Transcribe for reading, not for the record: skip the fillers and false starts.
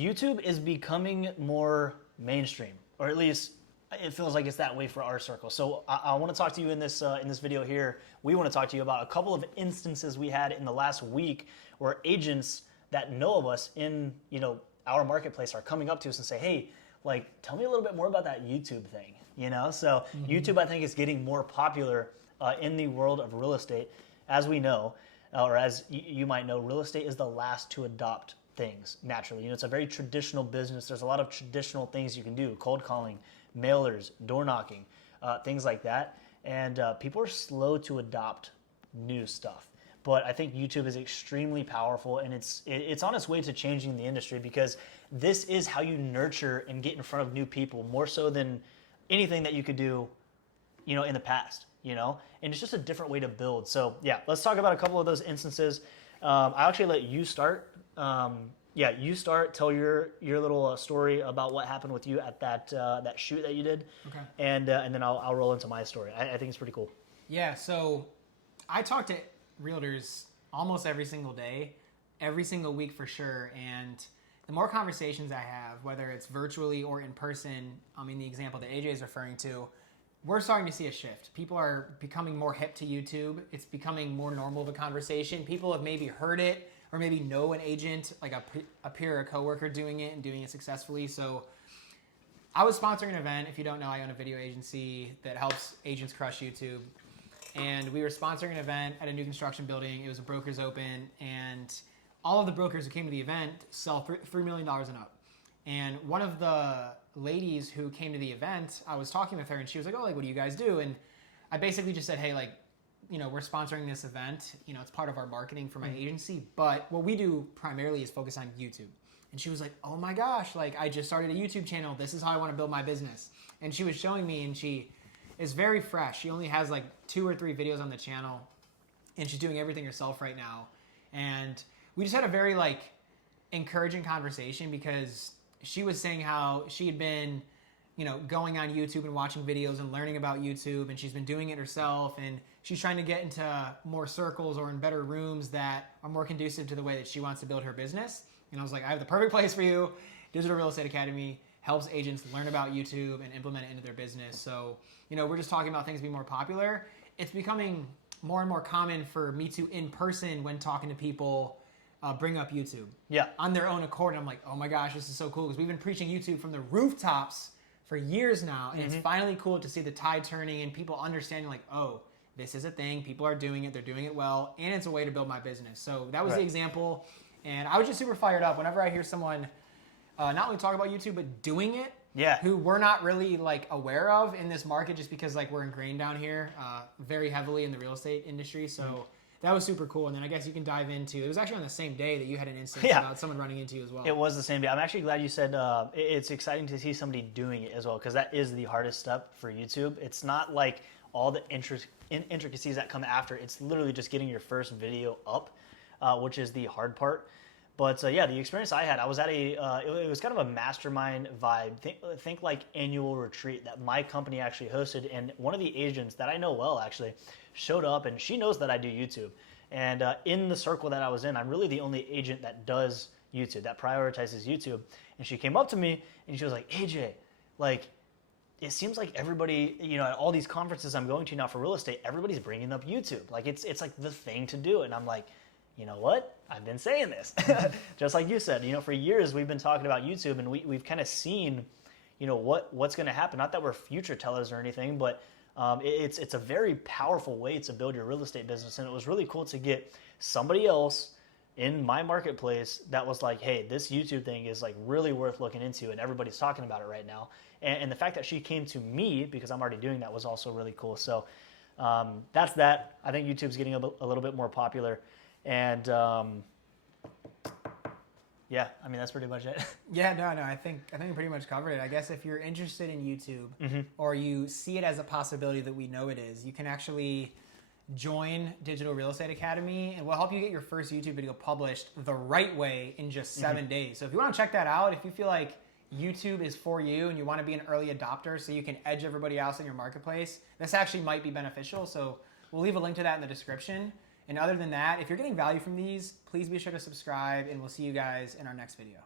YouTube is becoming more mainstream, or at least it feels like it's that way for our circle. So I want to talk to you in this video here. We want to talk to you about a couple of instances we had in the last week where agents that know of us in our marketplace are coming up to us and say, hey, like, tell me a little bit more about that YouTube thing. So YouTube, I think, is getting more popular in the world of real estate. As we know, or as you might know, real estate is the last to adopt things naturally. It's a very traditional business. There's a lot of traditional things you can do: cold calling, mailers, door knocking, things like that. And people are slow to adopt new stuff. But I think YouTube is extremely powerful, and it's on its way to changing the industry, because this is how you nurture and get in front of new people, more so than anything that you could do, in the past. And it's just a different way to build. So yeah, let's talk about a couple of those instances. I'll actually let you start. You start. Tell your little story about what happened with you at that shoot that you did. Okay. And then I'll roll into my story. I think it's pretty cool. Yeah. So I talk to realtors almost every single day, every single week for sure. And the more conversations I have, whether it's virtually or in person, the example that AJ is referring to, we're starting to see a shift. People are becoming more hip to YouTube. It's becoming more normal of a conversation. People have maybe heard it or maybe know an agent, like a peer or a coworker doing it and doing it successfully. So I was sponsoring an event. If you don't know, I own a video agency that helps agents crush YouTube. And we were sponsoring an event at a new construction building. It was a broker's open, and all of the brokers who came to the event sell $3 million and up. And one of the ladies who came to the event, I was talking with her, and she was like, oh, like, what do you guys do? And I basically just said, hey, like, we're sponsoring this event. It's part of our marketing for my agency, but what we do primarily is focus on YouTube. And she was like, oh my gosh, like, I just started a YouTube channel. This is how I want to build my business. And she was showing me, and she is very fresh. She only has like 2 or 3 videos on the channel, and she's doing everything herself right now. And we just had a very like encouraging conversation, because she was saying how she had been, going on YouTube and watching videos and learning about YouTube, and she's been doing it herself, and she's trying to get into more circles or in better rooms that are more conducive to the way that she wants to build her business. And I was like, I have the perfect place for you. Digital Real Estate Academy helps agents learn about YouTube and implement it into their business. So, we're just talking about things being more popular. It's becoming more and more common for me to, in person, when talking to people, bring up YouTube. Yeah. On their own accord. And I'm like, oh my gosh, this is so cool, because we've been preaching YouTube from the rooftops for years now. And it's finally cool to see the tide turning and people understanding, like, oh, this is a thing. People are doing it. They're doing it well. And it's a way to build my business. So that was the example. And I was just super fired up whenever I hear someone not only talk about YouTube, but doing it. Yeah. Who we're not really like aware of in this market, just because like we're ingrained down here very heavily in the real estate industry. So that was super cool. And then I guess you can dive into, it was actually on the same day that you had an instance about someone running into you as well. It was the same day. I'm actually glad you said it's exciting to see somebody doing it as well, because that is the hardest step for YouTube. It's not like all the intricacies that come after. It's literally just getting your first video up, which is the hard part. But the experience I had, I was at it was kind of a mastermind vibe. Think like annual retreat that my company actually hosted. And one of the agents that I know well actually showed up, and she knows that I do YouTube. And in the circle that I was in, I'm really the only agent that does YouTube, that prioritizes YouTube. And she came up to me and she was like, AJ, like, it seems like everybody, at all these conferences I'm going to now for real estate, everybody's bringing up YouTube. Like, it's like the thing to do. And I'm like, you know what? I've been saying this. Just like you said, for years we've been talking about YouTube, and we've kind of seen, what's going to happen. Not that we're future tellers or anything, but it's a very powerful way to build your real estate business. And it was really cool to get somebody else in my marketplace that was like, hey, this YouTube thing is like really worth looking into, and everybody's talking about it right now. And the fact that she came to me, because I'm already doing that, was also really cool. So that's that. I think YouTube's getting a little bit more popular. And that's pretty much it. Yeah, no, I think we pretty much covered it. I guess if you're interested in YouTube or you see it as a possibility that we know it is, you can actually join Digital Real Estate Academy, and we'll help you get your first YouTube video published the right way in just 7 days. So if you want to check that out, if you feel like YouTube is for you and you want to be an early adopter so you can edge everybody else in your marketplace, this actually might be beneficial. So we'll leave a link to that in the description. And other than that, if you're getting value from these, please be sure to subscribe, and we'll see you guys in our next video.